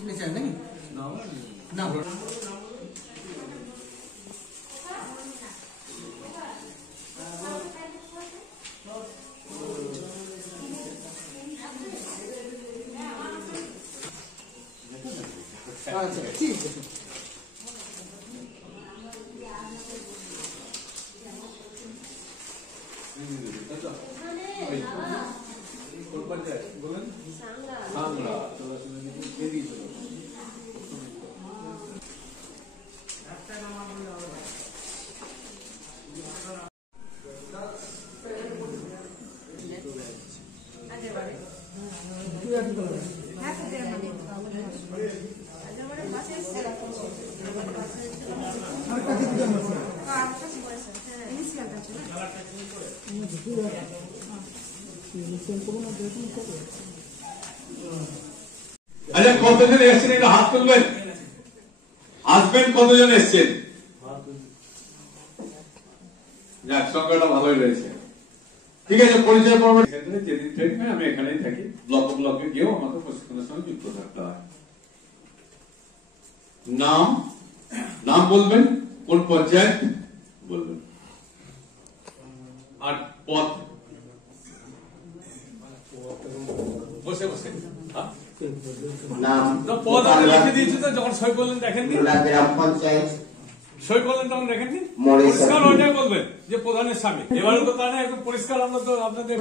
Signature নাকি না আচ্ছা ঠিক আছে আচ্ছা কতজন এসছেন একটু হাত তুলবেন আসবেন কতজন এসছেন যাক সংখ্যাটা ভালোই রয়েছে ঠিক আছে পরিচয় পর্ব যেদিন ট্রেনিং আমি এখানেই থাকি ব্লকে গিয়েও আমাকে প্রশিক্ষণের সঙ্গে যুক্ত থাকতে হয় নাম বলবেন কোন পঞ্চায়েত বলবেন আর পদ বসে বসে পদ আমি লিখে দিয়েছি তো যখন সই করলেন দেখেননি গ্রাম পঞ্চায়েত সই করলেন তখন দেখেননি পরিষ্কার ওইটাই বলবেন যে প্রধানের স্বামী এবারে তো তাহলে একদম পরিষ্কার আমরা তো আপনাদের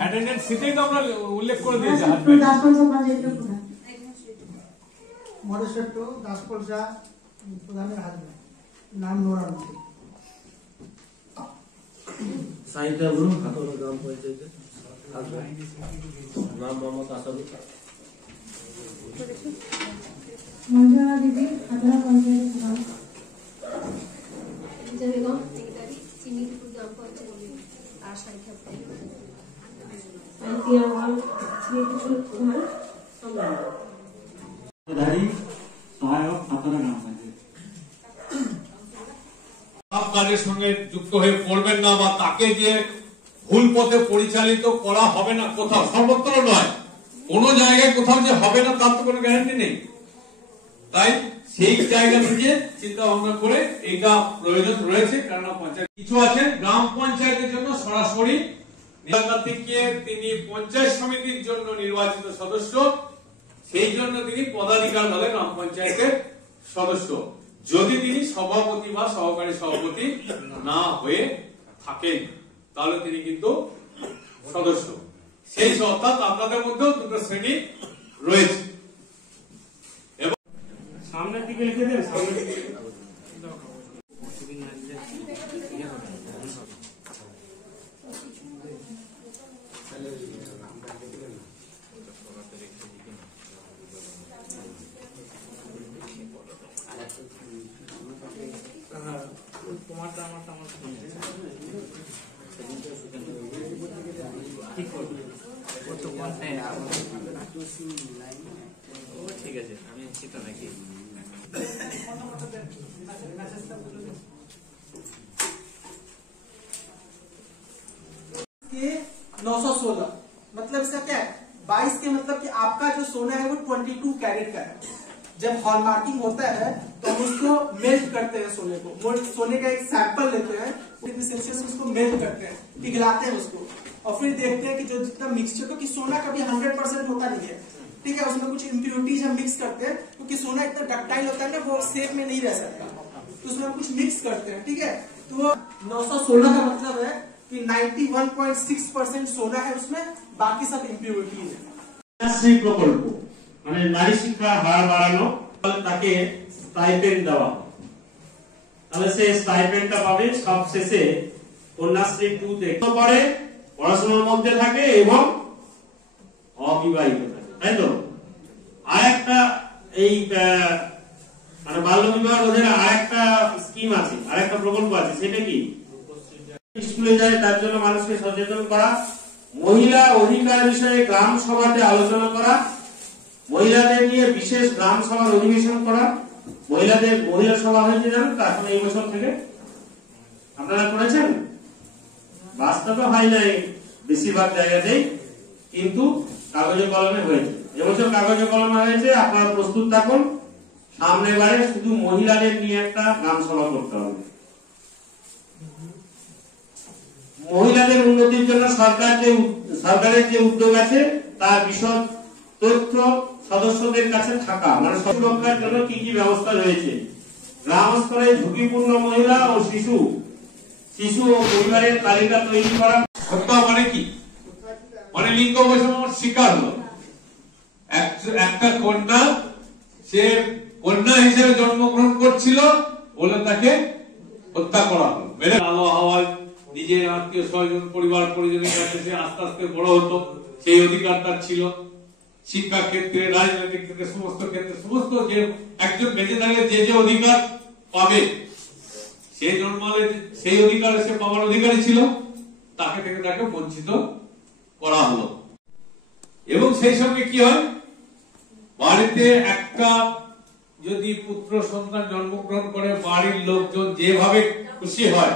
অ্যাটেন্ডেন্স সিটেই তো আমরা উল্লেখ করে দিয়েছি মরেশ্বর দাসপলসা প্রধানের হাজবেন্ড নাম নোরান সাইটা গুরু হাতর গ্রাম পঞ্চায়েতে নাম মোহাম্মদ আসাদুল মঞ্জুরা দিদি হাতরা পঞ্চায়েত প্রধান বেগম সেক্রেটারি চিনিপুর গ্রাম পঞ্চায়েত আর সাইখা আইটিআর চিনিপুর প্রধান সম্মানধারী সহায়ক হাতরা গ্রাম পঞ্চায়েত কাজের সঙ্গে যুক্ত হয়ে পড়বেন না বা তাকে যে ভুল পথে পরিচালিত করা হবে না কোথাও সর্বত্র নয় কোন জায়গায় কোথাও যে হবে না তার তো কোনো গ্যারান্টি নেই তাই সেই জায়গা থেকে চিন্তা ভাবনা করে এইটা প্রয়োজন রয়েছে কারণ পঞ্চায়েত কিছু আছে গ্রাম পঞ্চায়েতের জন্য সরাসরি নির্বাচিতকে তিনি পঞ্চায়েত সমিতির জন্য নির্বাচিত সদস্য সেই জন্য তিনি পদাধিকার দলে গ্রাম পঞ্চায়েতের সদস্য যদি তিনি সভাপতি বা সহকারী সভাপতি না হয়ে থাকেন তাহলে তিনি কিন্তু সদস্য সেই অর্থাৎ আপনাদের মধ্যেও দুটো শ্রেণী রয়েছে এবং সামনের দিকে লিখে দেন সামনের দিকে ঠিক আছে আমি সেটা নাকি 916 मतलब इसका क्या है 22 के मतलब कि आपका जो सोना है वो 22 कैरेट का है जब हॉलमार्किंग होता है तो हम उसको मेल्ट करते हैं सोने को सोने का एक सैंपल लेते हैं डिग्री सेल्सियस उसको मेल्ट करते हैं पिघलाते हैं उसको और फिर देखते हैं कि जो जितना मिक्सचर क्योंकि सोना कभी 100% होता नहीं है ठीक है उसमें कुछ इम्प्योरिटीज हम मिक्स करते हैं क्योंकि सोना इतना डक्टाइल होता है ना वो शेप में नहीं रह सकता तो उसमें हम कुछ मिक्स करते हैं ठीक है तो 916 का मतलब है कि 91.6% सोना है उसमें बाकी सब इम्प्योरिटीज है प्रकल्प মানে নারী শিক্ষার হার বাড়ানো তাকে স্টাইপেন্ড দেওয়া তাহলে সে স্টাইপেন্ডটা পাবে সব শেষে কন্যাশ্রী 2 তে পড়ে পড়াশোনার মধ্যে থাকে এবং অবিবাহিত থাকে তাই তো আরেকটা এই মানে বাল্য বিবাহ রোধের আরেকটা স্কিম আছে আরেকটা প্রকল্প আছে সেটা কি স্কুলে যায় তার জন্য মানুষকে সচেতন করা মহিলা অধিকার বিষয়ে গ্রাম সভাতে আলোচনা করা মহিলাদের নিয়ে বিশেষ গ্রাম সভার অধিবেশন করা মহিলা সভা হয়েছে জানেন তো এখন এই বছর থেকে আপনারা করেছেন বাস্তবে হয় নাই বেশিরভাগ জায়গাতেই কিন্তু কাগজে কলমে হয়েছে এবছর কাগজে কলমে হয়েছে, আপনারা প্রস্তুত থাকুন। সামনের বারে শুধু মহিলাদের নিয়ে একটা গান সভা করতে হবে। মহিলাদের উন্নতির জন্য সরকারের যে উদ্যোগ আছে তার বিশদ তথ্য সদস্যদের কাছে থাকা, মানে সুরক্ষার জন্য কি কি ব্যবস্থা রয়েছে, গ্রাম স্তরে ঝুঁকিপূর্ণ মহিলা ও শিশু ও পরিবারের তালিকা তৈরি করা। হত্যা মানে কি? মানে লিঙ্গ বৈষম্যের শিকার হলো একটা কন্যা, সে কন্যা হিসেবে জন্মগ্রহণ করছিল বলে তাকে হত্যা করা হলো। মেরে আলো হাওয়ায় নিজের আত্মীয় স্বজন পরিবার পরিজনের কাছে সে আস্তে আস্তে বড় হতো, সেই অধিকার তার ছিল। শিক্ষা ক্ষেত্রে, রাজনৈতিক ক্ষেত্রে, সমস্ত ক্ষেত্রে, সমস্ত যে একজন বেঁচে থাকলে যে অধিকার পাবে, সেই জন্মালে সেই অধিকার সে পাওয়ার অধিকারী ছিল, তাকে বঞ্চিত করা হলো। এবং সেই সঙ্গে কি হয়, বাড়িতে একটা যদি পুত্র সন্তান জন্মগ্রহণ করে, বাড়ির লোকজন যেভাবে খুশি হয়,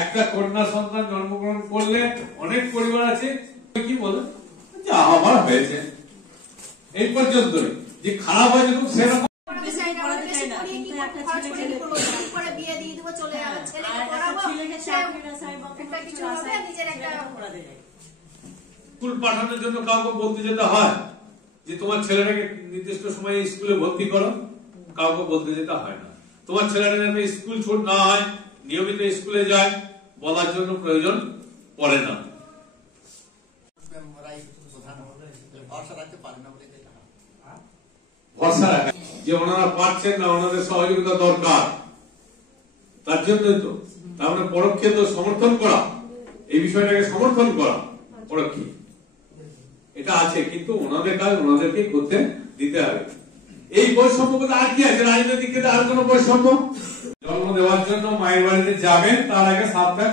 একটা কন্যা সন্তান জন্মগ্রহণ করলে অনেক পরিবার আছে কি বলে, যা হবার হয়েছে, এই পর্যন্তই। যে খারাপ হয় যেরকম সেরকম স্কুল পাঠানোর জন্য কাউকে বলতে যেতে হয় যে তোমার ছেলেটাকে নির্দিষ্ট সময়ে স্কুলে ভর্তি করো, কাউকে বলতে যেতে হয় না। তোমার ছেলেটা যাতে স্কুল ছুট না হয়, নিয়মিত স্কুলে যায়, বলার জন্য প্রয়োজন পড়ে না। ভরসা রাখে যে ওনারা পারছেন না, ওনাদের সহযোগিতা দরকার, তার জন্যই তো। তার মানে পরোক্ষে তো সমর্থন করা, এই বিষয়টাকে সমর্থন করা পরোক্ষে এটা আছে, কিন্তু ওনাদের কাজ ওনাদেরকে করতে দিতে হবে। এই বৈষম্য বলতে আর কি আছে? রাজনৈতিক ক্ষেত্রে আর কোন বৈষম্য? জন্ম দেওয়ার জন্য মায়ের বাড়িতে যাবেন, তার আগে সাতটা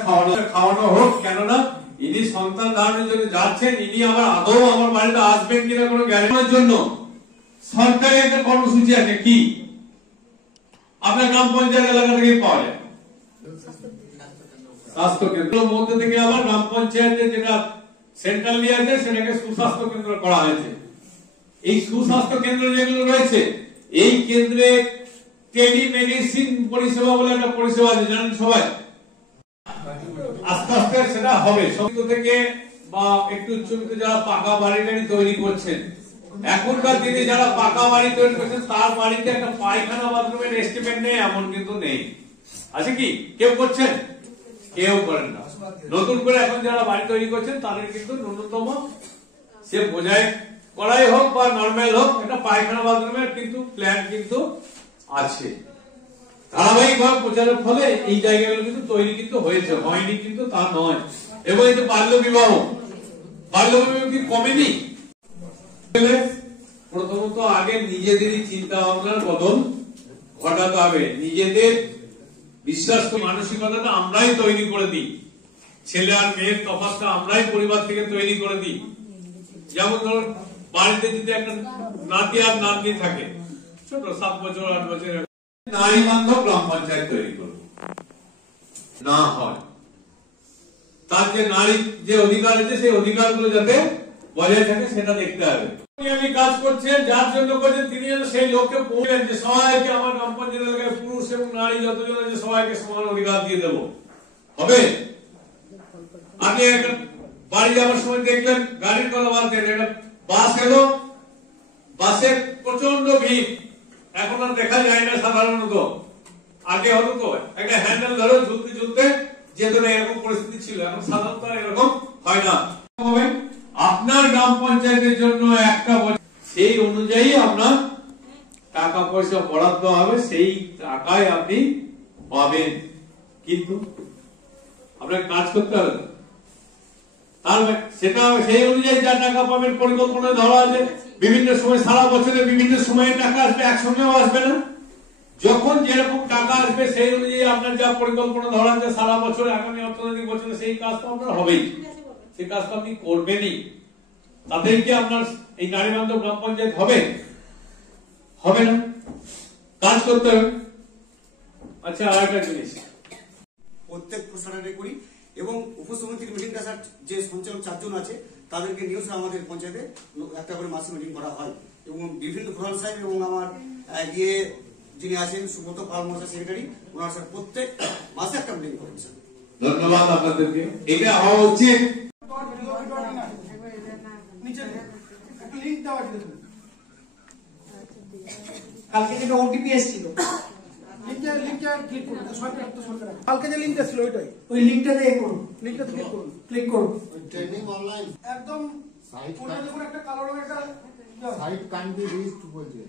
খাওয়ানো হোক, কেননা ইনি সন্তান ধারণের জন্য যাচ্ছেন, ইনি আবার আদৌ আমার বাড়িতে আসবেন কিনা কোনো গ্যারান্টির জন্য সরকারি একটা কর্মসূচি আছে। কি আপনার গ্রাম পঞ্চায়েত এলাকা থেকে পাওয়া যায় স্বাস্থ্য কেন্দ্রের মধ্যে থেকে, আবার গ্রাম পঞ্চায়েতের যেটা সেন্ট্রালি আছে সেটাকে সুস্বাস্থ্য কেন্দ্র করা হয়েছে। এই সুস্বাস্থ্য কেন্দ্র যেগুলো রয়েছে, এই কেন্দ্রে টেলিমেডিসিন পরিষেবা বলে একটা পরিষেবা আছে, জানেন সবাই। আস্তে আস্তে সেটা হবে থেকে, বা একটু উচ্চবিত্ত যারা পাকা বাড়ি তৈরি করছেন, এখনকার দিনে যারা পাকা বাড়ি তৈরি করছেন তার বাড়িতে একটা পায়খানা বাথরুমের এস্টিমেট নেই এমন কিন্তু নেই। আছে কি? কেউ করছেন? কেউ করেন না। নতুন করে এখন যারা বাড়ি তৈরি করছেন তাদের কিন্তু ন্যূনতম, সে বোঝাই করাই হোক বা নর্মাল হোক, একটা পায়খানা বাথরুমের কিন্তু প্ল্যান কিন্তু আছে। ধারাবাহিকভাবে প্রচারের ফলে এই জায়গাগুলো কিন্তু তৈরি কিন্তু হয়েছে, হয়নি কিন্তু তা নয়। এবং এই যে বাল্য বিবাহ কি কমেনি? প্রথমত আগে নিজেদেরই চিন্তা ভাবনার বদল ঘটাতে হবে। নিজেদের বিশ্বাস মানসিকতাটা আমরাই তৈরি করে দিই, ছেলে আর মেয়ের তফাৎটা আমরাই পরিবার থেকে তৈরি করে দিই। যেমন ধরুন বাড়িতে যদি একটা নাতি আর নাতনি থাকে, ছোট 7 বছর 8 বছর, নারী বান্ধব গ্রাম পঞ্চায়েত তৈরি করব না হয়, তার যে নারী যে অধিকার আছে সেই অধিকারগুলো যাতে বজায় থাকে সেটা দেখতে হবে। আপনি কাজ করছেন, যার জন্য করছেন তিনি যেন সেই লোককে বললেন যে সবাইকে আমার গ্রাম পঞ্চায়েত এলাকায় পুরুষ এবং নারী যতজন আছে সবাইকে সমান অধিকার দিয়ে দেব, হবে? আপনি একটা বাড়ি যাওয়ার সময় দেখলেন গাড়ির কথা বাদ দেন, একটা বাস এলো, বাসে প্রচন্ড ভিড়, এখন আর দেখা যায় না সাধারণত। আগে হতো তো একটা হ্যান্ডেল ধরে ঝুলতে ঝুলতে যেত না, এরকম পরিস্থিতি ছিল। এখন সাধারণত এরকম হয় না। আপনার গ্রাম পঞ্চায়েতের জন্য একটা সেই অনুযায়ী আপনার টাকা পয়সা বরাদ্দ হবে, সেই টাকায় আপনি পাবেন, কিন্তু আপনাকে কাজ করতে হবে। তাহলে সেটা সেই অনুযায়ী যা টাকা পাবেন পরিকল্পনায় ধরা আছে। বিভিন্ন সময় সারা বছরে বিভিন্ন সময়ে টাকা আসবে, একসঙ্গেও আসবে না। যখন যেরকম টাকা আসবে সেই অনুযায়ী আপনার যা পরিকল্পনা ধরা আছে সারা বছর, আগামী অর্থনৈতিক বছরে সেই কাজটা আপনার হবেই, সেই কাজটা আপনি করবেনই। তাদের কি আপনার এই নারী বান্ধব গ্রাম পঞ্চায়েত হবে? হবে না, কাজ করতে হবে। আচ্ছা, আর একটা জিনিস প্রত্যেক প্রসারণে করি এবং উপসমিতির মিটিংটা স্যার যে সঞ্চালক 4 জন আছে তাদেরকে নিয়েও স্যার আমাদের পঞ্চায়েতে একটা করে মাসিক মিটিং করা হয় এবং বিভিন্ন প্রধান সাহেব এবং আমার গিয়ে যিনি আছেন সুব্রত পাল মহাশয় সেক্রেটারি ওনার স্যার প্রত্যেক মাসে একটা মিটিং করেন স্যার। ধন্যবাদ আপনাদেরকে। এটা হওয়া উচিত। কালকে যেটা ওটিপি এসেছিল কালকে যে লিঙ্কটা ছিল ওইটাই, ওই লিঙ্কটাতে করুন, লিঙ্কটাতে ক্লিক করুন। ট্রেনিং অনলাইন একদম সাইট একটা কালো রঙের একটা সাইট ক্যান বি রিচড বলছে।